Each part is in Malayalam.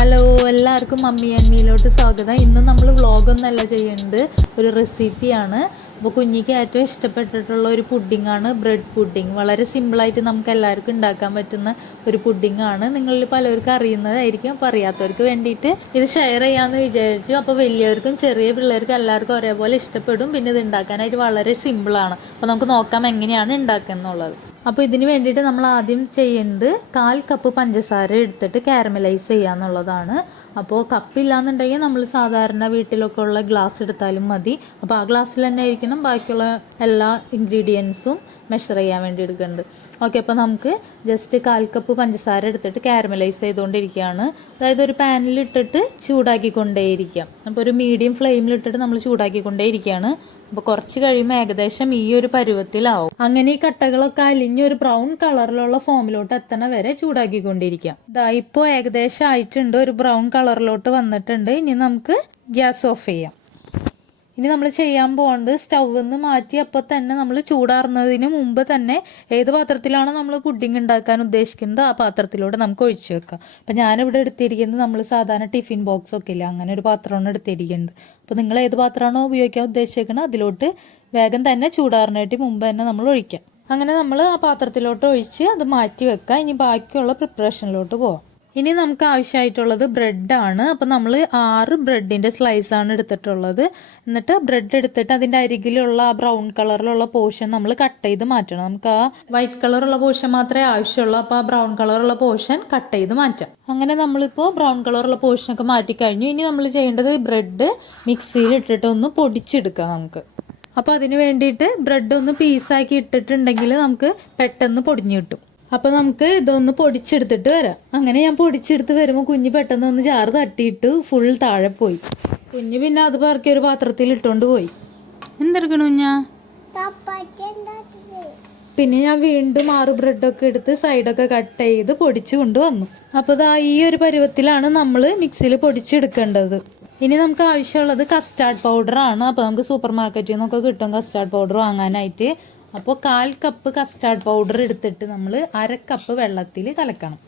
ഹലോ, എല്ലാവർക്കും മമ്മി ആൻഡ് മീയിലോട്ട് സ്വാഗതം. ഇന്ന് നമ്മൾ വ്ളോഗൊന്നല്ല ചെയ്യുന്നത്, ഒരു റെസിപ്പിയാണ്. അപ്പോൾ കുഞ്ഞിക്ക് ഏറ്റവും ഇഷ്ടപ്പെട്ടിട്ടുള്ള ഒരു പുഡിങ്ങാണ് ബ്രെഡ് പുഡിങ്. വളരെ സിമ്പിളായിട്ട് നമുക്ക് എല്ലാവർക്കും ഉണ്ടാക്കാൻ പറ്റുന്ന ഒരു പുഡിങ്ങാണ്. നിങ്ങളിൽ പലർക്കും അറിയുന്നതായിരിക്കും, അപ്പോൾ അറിയാത്തവർക്ക് വേണ്ടിയിട്ട് ഇത് ഷെയർ ചെയ്യാമെന്ന് വിചാരിച്ചു. അപ്പോൾ വലിയവർക്കും ചെറിയ പിള്ളേർക്കും എല്ലാവർക്കും ഒരേപോലെ ഇഷ്ടപ്പെടും. പിന്നെ ഇത് ഉണ്ടാക്കാനായിട്ട് വളരെ സിമ്പിളാണ്. അപ്പോൾ നമുക്ക് നോക്കാം എങ്ങനെയാണ് ഉണ്ടാക്കുക എന്നുള്ളത്. അപ്പോൾ ഇതിന് വേണ്ടിയിട്ട് നമ്മൾ ആദ്യം ചെയ്യേണ്ടത് 1/4 കപ്പ് പഞ്ചസാര എടുത്തിട്ട് കാരമലൈസ് ചെയ്യാന്നുള്ളതാണ്. അപ്പോൾ കപ്പില്ലാന്നുണ്ടെങ്കിൽ നമ്മൾ സാധാരണ വീട്ടിലൊക്കെ ഉള്ള ഗ്ലാസ് എടുത്താലും മതി. അപ്പോൾ ആ ഗ്ലാസ്സിൽ തന്നെ ആയിരിക്കണം ബാക്കിയുള്ള എല്ലാ ഇൻഗ്രീഡിയൻസും മെഷർ ചെയ്യാൻ വേണ്ടി എടുക്കേണ്ടത്. ഓക്കെ, അപ്പോൾ നമുക്ക് ജസ്റ്റ് 1/4 കപ്പ് പഞ്ചസാര എടുത്തിട്ട് കാരമലൈസ് ചെയ്തുകൊണ്ടിരിക്കുകയാണ്. അതായത് ഒരു പാനിലിട്ടിട്ട് ചൂടാക്കിക്കൊണ്ടേയിരിക്കാം. അപ്പോൾ ഒരു മീഡിയം ഫ്ലെയിമിലിട്ടിട്ട് നമ്മൾ ചൂടാക്കിക്കൊണ്ടേയിരിക്കുകയാണ്. അപ്പോൾ കുറച്ച് കഴിയുമ്പോൾ ഏകദേശം ഈ ഒരു പരുവത്തിലാവും. അങ്ങനെ ഈ കട്ടകളൊക്കെ അലിഞ്ഞൊരു ബ്രൗൺ കളറിലുള്ള ഫോമിലോട്ട് എത്തണ വരെ ചൂടാക്കിക്കൊണ്ടിരിക്കാം. ഇതാ ഇപ്പോൾ ഏകദേശം ആയിട്ടുണ്ട്, ഒരു ബ്രൗൺ കളറിലോട്ട് വന്നിട്ടുണ്ട്. ഇനി നമുക്ക് ഗ്യാസ് ഓഫ് ചെയ്യാം. ഇനി നമ്മൾ ചെയ്യാൻ പോകുന്നത് സ്റ്റൗവിൽ നിന്ന് മാറ്റി അപ്പോൾ തന്നെ നമ്മൾ ചൂടാറുന്നതിന് മുമ്പ് തന്നെ ഏത് പാത്രത്തിലാണോ നമ്മൾ പുഡിങ് ഉണ്ടാക്കാൻ ഉദ്ദേശിക്കുന്നത് ആ പാത്രത്തിലൂടെ നമുക്ക് ഒഴിച്ചു വെക്കാം. അപ്പം ഞാനിവിടെ എടുത്തിരിക്കുന്നത് നമ്മൾ സാധാരണ ടിഫിൻ ബോക്സ് ഒക്കെ ഇല്ല, അങ്ങനെ ഒരു പാത്രമാണ് എടുത്തിരിക്കുന്നത്. അപ്പോൾ നിങ്ങൾ ഏത് പാത്രമാണോ ഉപയോഗിക്കാൻ ഉദ്ദേശിക്കുന്നത് അതിലോട്ട് വേഗം തന്നെ ചൂടാറിനായിട്ട് മുമ്പ് തന്നെ നമ്മൾ ഒഴിക്കാം. അങ്ങനെ നമ്മൾ ആ പാത്രത്തിലോട്ട് ഒഴിച്ച് അത് മാറ്റി വെക്കാം. ഇനി ബാക്കിയുള്ള പ്രിപ്പറേഷനിലോട്ട് പോവാം. ഇനി നമുക്ക് ആവശ്യമായിട്ടുള്ളത് ബ്രെഡാണ്. അപ്പോൾ നമ്മൾ 6 ബ്രെഡിൻ്റെ സ്ലൈസാണ് എടുത്തിട്ടുള്ളത്. എന്നിട്ട് ബ്രെഡ് എടുത്തിട്ട് അതിൻ്റെ അരികിലുള്ള ആ ബ്രൗൺ കളറിലുള്ള പോർഷൻ നമ്മൾ കട്ട് ചെയ്ത് മാറ്റണം. നമുക്ക് ആ വൈറ്റ് കളറുള്ള പോർഷൻ മാത്രമേ ആവശ്യമുള്ളൂ. അപ്പോൾ ആ ബ്രൗൺ കളറുള്ള പോർഷൻ കട്ട് ചെയ്ത് മാറ്റാം. അങ്ങനെ നമ്മളിപ്പോൾ ബ്രൗൺ കളറുള്ള പോർഷനൊക്കെ മാറ്റിക്കഴിഞ്ഞു. ഇനി നമ്മൾ ചെയ്യേണ്ടത് ബ്രെഡ് മിക്സിയിൽ ഇട്ടിട്ട് ഒന്ന് പൊടിച്ചെടുക്കാം നമുക്ക്. അപ്പോൾ അതിന് വേണ്ടിയിട്ട് ബ്രെഡ് ഒന്ന് പീസാക്കി ഇട്ടിട്ടുണ്ടെങ്കിൽ നമുക്ക് പെട്ടെന്ന് പൊടിഞ്ഞു കിട്ടും. അപ്പോൾ നമുക്ക് ഇതൊന്ന് പൊടിച്ചെടുത്തിട്ട് വരാം. അങ്ങനെ ഞാൻ പൊടിച്ചെടുത്ത് വരുമ്പോൾ കുഞ്ഞ് പെട്ടെന്ന് ഒന്ന് ജാറ് തട്ടിയിട്ട് ഫുൾ താഴെ പോയി. കുഞ്ഞ് പിന്നെ അത് പറക്കി ഒരു പാത്രത്തിൽ ഇട്ടുകൊണ്ട് പോയി. എന്തെടുക്കണു ഞാൻ? പിന്നെ ഞാൻ വീണ്ടും 6 ബ്രെഡൊക്കെ എടുത്ത് സൈഡൊക്കെ കട്ട് ചെയ്ത് പൊടിച്ചു കൊണ്ടുവന്നു. അപ്പോൾ ഇതാ ഈ ഒരു പരുവത്തിലാണ് നമ്മൾ മിക്സിയിൽ പൊടിച്ചെടുക്കേണ്ടത്. ഇനി നമുക്ക് ആവശ്യമുള്ളത് കസ്റ്റാർഡ് പൗഡറാണ്. അപ്പോൾ നമുക്ക് സൂപ്പർ മാർക്കറ്റിൽ നിന്നൊക്കെ കിട്ടും കസ്റ്റാർഡ് പൗഡർ വാങ്ങാനായിട്ട്. അപ്പോൾ 1/4 കപ്പ് കസ്റ്റാർഡ് പൗഡർ എടുത്തിട്ട് നമ്മൾ 1/2 കപ്പ് വെള്ളത്തിൽ കലക്കണം.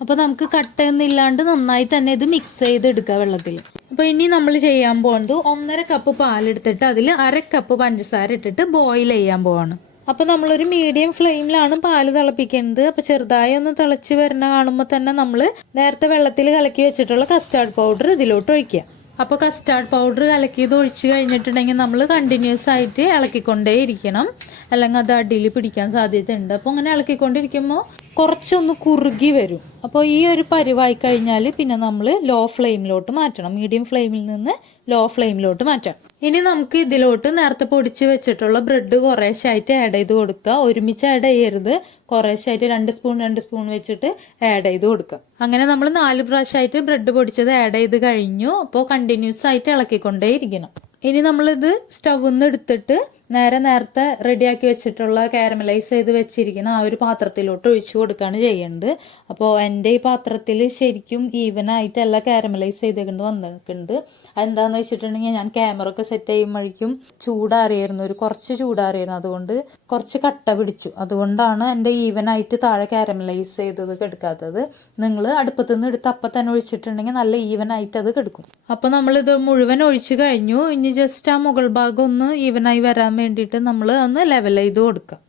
അപ്പോൾ നമുക്ക് കട്ടയൊന്നും ഇല്ലാണ്ട് നന്നായി തന്നെ ഇത് മിക്സ് ചെയ്തെടുക്കുക വെള്ളത്തിൽ. അപ്പോൾ ഇനി നമ്മൾ ചെയ്യാൻ പോകുന്നത് 1.5 കപ്പ് പാലെടുത്തിട്ട് അതിൽ 1/2 കപ്പ് പഞ്ചസാര ഇട്ടിട്ട് ബോയിൽ ചെയ്യാൻ പോവാണ്. അപ്പോൾ നമ്മളൊരു മീഡിയം ഫ്ലെയിമിലാണ് പാല് തിളപ്പിക്കുന്നത്. അപ്പോൾ ചെറുതായി ഒന്ന് തിളച്ച് വരുന്ന കാണുമ്പോൾ തന്നെ നമ്മൾ നേരത്തെ വെള്ളത്തിൽ കലക്കി വെച്ചിട്ടുള്ള കസ്റ്റാർഡ് പൗഡർ ഇതിലോട്ട് ഒഴിക്കുക. അപ്പോൾ കസ്റ്റാർഡ് പൗഡർ കലക്കിയത് ഒഴിച്ച് കഴിഞ്ഞിട്ടുണ്ടെങ്കിൽ നമ്മൾ കണ്ടിന്യൂസ് ആയിട്ട് ഇളക്കിക്കൊണ്ടേ ഇരിക്കണം, അല്ലെങ്കിൽ അത് അടിയിൽ പിടിക്കാൻ സാധ്യതയുണ്ട്. അപ്പോൾ അങ്ങനെ ഇളക്കിക്കൊണ്ടിരിക്കുമ്പോൾ കുറച്ചൊന്ന് കുറുകി വരും. അപ്പോൾ ഈ ഒരു പരുവായി കഴിഞ്ഞാൽ പിന്നെ നമ്മൾ ലോ ഫ്ലെയിമിലോട്ട് മാറ്റണം. മീഡിയം ഫ്ലെയിമിൽ നിന്ന് ലോ ഫ്ലെയിമിലോട്ട് മാറ്റാം. ഇനി നമുക്ക് ഇതിലോട്ട് നേരത്തെ പൊടിച്ച് വെച്ചിട്ടുള്ള ബ്രെഡ് കുറേശ്ശായിട്ട് ആഡ് ചെയ്ത് കൊടുക്കുക. ഒരുമിച്ച് ആഡ് ചെയ്യരുത്, കുറേശ്ശായിട്ട് 2 സ്പൂൺ വെച്ചിട്ട് ആഡ് ചെയ്ത് കൊടുക്കുക. അങ്ങനെ നമ്മൾ 4 പ്രാവശ്യമായിട്ട് ബ്രെഡ് പൊടിച്ചത് ആഡ് ചെയ്ത് കഴിഞ്ഞു. അപ്പോൾ കണ്ടിന്യൂസ് ആയിട്ട് ഇളക്കിക്കൊണ്ടേ ഇരിക്കണം. ഇനി നമ്മളിത് സ്റ്റൗവിൽ നിന്ന് എടുത്തിട്ട് നേരത്തെ റെഡിയാക്കി വെച്ചിട്ടുള്ള കാരമലൈസ് ചെയ്ത് വെച്ചിരിക്കുന്ന ആ ഒരു പാത്രത്തിലോട്ട് ഒഴിച്ചു കൊടുക്കുകയാണ് ചെയ്യേണ്ടത്. അപ്പോൾ എൻ്റെ ഈ പാത്രത്തിൽ ശരിക്കും ഈവനായിട്ടല്ല കാരമലൈസ് ചെയ്തേക്കൊണ്ട് വന്നിട്ടുണ്ട്. അതെന്താണെന്ന് വെച്ചിട്ടുണ്ടെങ്കിൽ ഞാൻ ക്യാമറ ഒക്കെ സെറ്റ് ചെയ്യുമ്പോഴേക്കും ചൂടാറിയായിരുന്നു, കുറച്ച് ചൂടാറിയായിരുന്നു. അതുകൊണ്ട് കുറച്ച് കട്ട പിടിച്ചു. അതുകൊണ്ടാണ് എൻ്റെ ഈവനായിട്ട് താഴെ കാരമലൈസ് ചെയ്തത് കെടുക്കാത്തത്. നിങ്ങൾ അടുപ്പത്തുനിന്ന് എടുത്ത് അപ്പം തന്നെ ഒഴിച്ചിട്ടുണ്ടെങ്കിൽ നല്ല ഈവനായിട്ട് അത് കെടുക്കും. അപ്പോൾ നമ്മളിത് മുഴുവൻ ഒഴിച്ചു കഴിഞ്ഞു. ഇനി ജസ്റ്റ് ആ മുകൾ ഭാഗം ഒന്ന് ഈവനായി വരാൻ വേണ്ടിയിട്ട് നമ്മൾ ഒന്ന് ലെവൽ ചെയ്ത് കൊടുക്കാം.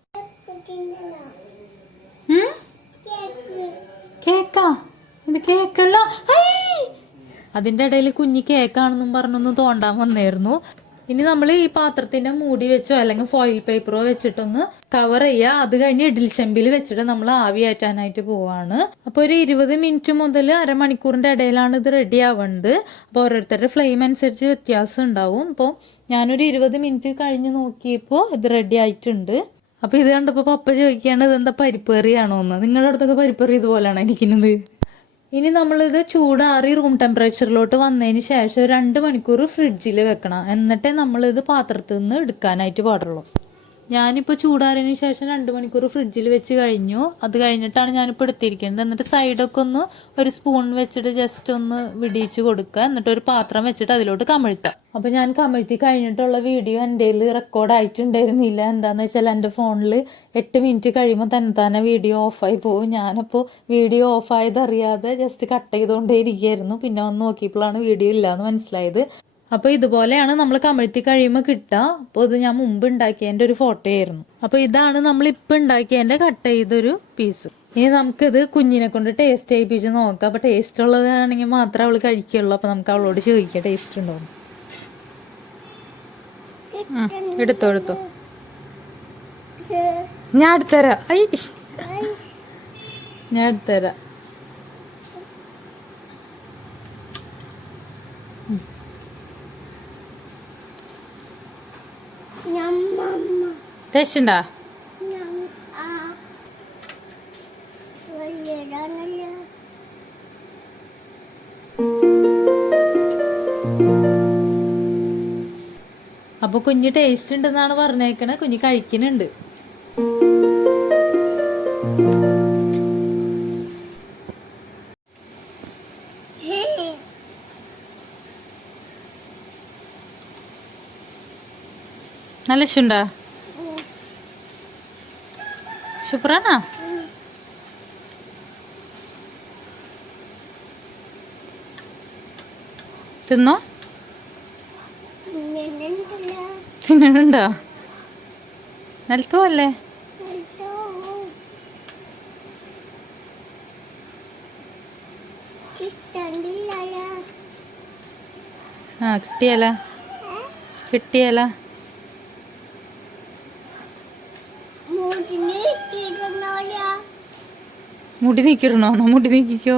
കേക്കാ? ഇത് കേക്കല്ല. അതിൻ്റെ ഇടയിൽ കുഞ്ഞി കേക്കാണെന്നും പറഞ്ഞൊന്ന് തോണ്ടാൻ വന്നായിരുന്നു. ഇനി നമ്മൾ ഈ പാത്രത്തിന്റെ മൂടി വെച്ചോ അല്ലെങ്കിൽ ഫോയിൽ പേപ്പറോ വെച്ചിട്ടൊന്ന് കവർ ചെയ്യുക. അത് കഴിഞ്ഞ് ഇഡ്ഡലി ചെമ്പിൽ വെച്ചിട്ട് നമ്മൾ ആവി കയറ്റാനായിട്ട് പോവാണ്. അപ്പോൾ ഒരു 20 മിനിറ്റ് മുതൽ അരമണിക്കൂറിൻ്റെ ഇടയിലാണ് ഇത് റെഡി ആവേണ്ടത്. അപ്പോൾ ഓരോരുത്തരുടെ ഫ്ലെയിം അനുസരിച്ച് വ്യത്യാസം ഉണ്ടാവും. അപ്പോൾ ഞാനൊരു 20 മിനിറ്റ് കഴിഞ്ഞ് നോക്കിയപ്പോൾ ഇത് റെഡി ആയിട്ടുണ്ട്. അപ്പോൾ ഇത് കണ്ടപ്പോൾ പപ്പ ചോദിക്കുകയാണ് ഇതെന്താ പരിപ്പ് കറിയാണോ എന്ന്. നിങ്ങളുടെ അടുത്തൊക്കെ പരിപ്പ് കറി ഇതുപോലെയാണ് ഇരിക്കുന്നത്. ഇനി നമ്മളിത് ചൂടാറി റൂം ടെമ്പറേച്ചറിലോട്ട് വന്നതിന് ശേഷം 2 മണിക്കൂർ ഫ്രിഡ്ജിൽ വെക്കണം. എന്നിട്ടേ നമ്മളിത് പാത്രത്തിൽ നിന്ന് എടുക്കാനായിട്ട് പാടുള്ളൂ. ഞാനിപ്പോൾ ചൂടാറിയതിന് ശേഷം 2 മണിക്കൂർ ഫ്രിഡ്ജിൽ വെച്ച് കഴിഞ്ഞു. അത് കഴിഞ്ഞിട്ടാണ് ഞാനിപ്പോൾ എടുത്തിരിക്കുന്നത്. എന്നിട്ട് സൈഡൊക്കെ ഒന്ന് ഒരു സ്പൂൺ വെച്ചിട്ട് ജസ്റ്റ് ഒന്ന് വിടിയിച്ച് കൊടുക്കുക. എന്നിട്ട് ഒരു പാത്രം വെച്ചിട്ട് അതിലോട്ട് കമിഴ്ത്തുക. അപ്പോൾ ഞാൻ കമിഴ്ത്തി കഴിഞ്ഞിട്ടുള്ള വീഡിയോ എൻ്റെ കയ്യിൽ റെക്കോർഡായിട്ടുണ്ടായിരുന്നില്ല. എന്താണെന്ന് വെച്ചാൽ എൻ്റെ ഫോണിൽ 8 മിനിറ്റ് കഴിയുമ്പോൾ തന്നെ വീഡിയോ ഓഫായി പോകും. ഞാനപ്പോൾ വീഡിയോ ഓഫായതറിയാതെ ജസ്റ്റ് കട്ട് ചെയ്തുകൊണ്ടേ ഇരിക്കുകയായിരുന്നു. പിന്നെ ഒന്ന് നോക്കിയപ്പോഴാണ് വീഡിയോ ഇല്ലയെന്ന് മനസ്സിലായത്. അപ്പോൾ ഇതുപോലെയാണ് നമ്മൾ കമിഴ്ത്തി കഴിയുമ്പോൾ കിട്ടുക. അപ്പോൾ ഇത് ഞാൻ മുമ്പ് ഉണ്ടാക്കിയതിൻ്റെ ഒരു ഫോട്ടോ ആയിരുന്നു. അപ്പോൾ ഇതാണ് നമ്മളിപ്പോൾ ഉണ്ടാക്കിയതിൻ്റെ കട്ട് ചെയ്തൊരു പീസ്. ഇനി നമുക്കിത് കുഞ്ഞിനെ കൊണ്ട് ടേസ്റ്റ് ചെയ്യിപ്പിച്ച് നോക്കാം. അപ്പോൾ ടേസ്റ്റ് ഉള്ളതാണെങ്കിൽ മാത്രമേ അവൾ കഴിക്കുള്ളൂ. അപ്പോൾ നമുക്ക് അവളോട് ചോദിക്കാം ടേസ്റ്റ് ഉണ്ടോ. എടുത്തോ ഞാൻ എടുത്തരാം. ഞാൻ എടുത്തരാം. ടേസ്റ്റ് ഉണ്ടാ? അപ്പൊ കുഞ്ഞ് ടേസ്റ്റ് ഉണ്ടെന്നാണ് പറഞ്ഞേക്കണേ. കുഞ്ഞ് കഴിക്കുന്നുണ്ട്. നല്ല ഇഷ്ടണ്ടാ? സൂപ്പറാണോ? തിന്നോ? തിന്നണുണ്ടോ? നിലത്തോ അല്ലേ? ആ കിട്ടിയല്ല. മുടി നീക്കിടണോ? മുടി നീക്കിക്കോ.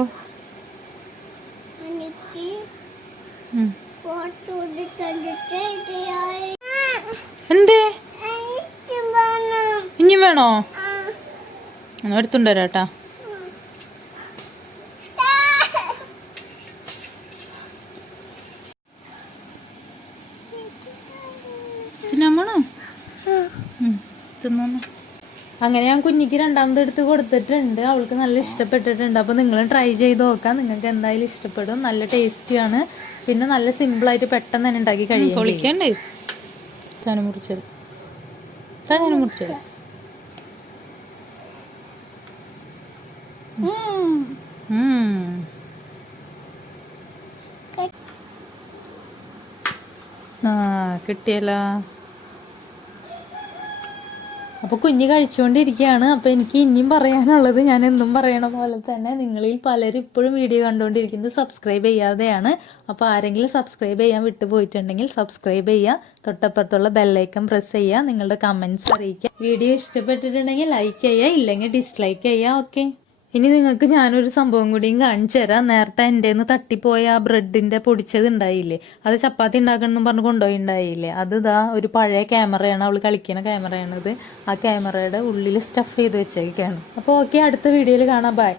എന്തേ ഇനി വേണോ? എന്നാ എടുത്തുണ്ടരാട്ടാ. തിന്നാമണോ? തിന്നോ. അങ്ങനെ ഞാൻ കുഞ്ഞിക്ക് രണ്ടാമത് എടുത്ത് കൊടുത്തിട്ടുണ്ട്. അവൾക്ക് നല്ല ഇഷ്ടപ്പെട്ടിട്ടുണ്ട്. അപ്പോൾ നിങ്ങൾ ട്രൈ ചെയ്ത് നോക്കാം. നിങ്ങൾക്ക് എന്തായാലും ഇഷ്ടപ്പെടും. നല്ല ടേസ്റ്റിയാണ്. പിന്നെ നല്ല സിമ്പിളായിട്ട് പെട്ടെന്ന് തന്നെ ഉണ്ടാക്കി കഴിയും. പൊളിക്കണ്ടേ? ചാന മുറിച്ചത് കിട്ടിയല്ല. അപ്പോൾ കുഞ്ഞ് കഴിച്ചുകൊണ്ടിരിക്കുകയാണ്. അപ്പോൾ എനിക്ക് ഇനിയും പറയാനുള്ളത് ഞാൻ എന്നും പറയണ പോലെ തന്നെ നിങ്ങളിൽ പലരും ഇപ്പോഴും വീഡിയോ കണ്ടുകൊണ്ടിരിക്കുന്നത് സബ്സ്ക്രൈബ് ചെയ്യാതെയാണ്. അപ്പോൾ ആരെങ്കിലും സബ്സ്ക്രൈബ് ചെയ്യാൻ വിട്ടുപോയിട്ടുണ്ടെങ്കിൽ സബ്സ്ക്രൈബ് ചെയ്യുക. തൊട്ടപ്പുറത്തുള്ള ബെല്ലൈക്കൺ പ്രസ് ചെയ്യുക. നിങ്ങളുടെ കമൻറ്റ്സ് അറിയിക്കുക. വീഡിയോ ഇഷ്ടപ്പെട്ടിട്ടുണ്ടെങ്കിൽ ലൈക്ക് ചെയ്യുക, ഇല്ലെങ്കിൽ ഡിസ്ലൈക്ക് ചെയ്യുക. ഓക്കെ, ഇനി നിങ്ങൾക്ക് ഞാനൊരു സംഭവം കൂടിയും കാണിച്ചു തരാം. നേരത്തെ എൻ്റെ നിന്ന് തട്ടിപ്പോയ ആ ബ്രെഡിൻ്റെ പൊടിച്ചത് ഉണ്ടായില്ലേ, അത് ചപ്പാത്തി ഉണ്ടാക്കണമെന്നും പറഞ്ഞ് കൊണ്ടുപോയിണ്ടായില്ലേ, അത് ഇതാ ഒരു പഴയ ക്യാമറയാണ്. അവൾ കളിക്കുന്ന ക്യാമറയാണിത്. ആ ക്യാമറയുടെ ഉള്ളിൽ സ്റ്റഫ് ചെയ്ത് വെച്ചേക്കാണ്. അപ്പോൾ ഓക്കെ, അടുത്ത വീഡിയോയിൽ കാണാം. ബൈ.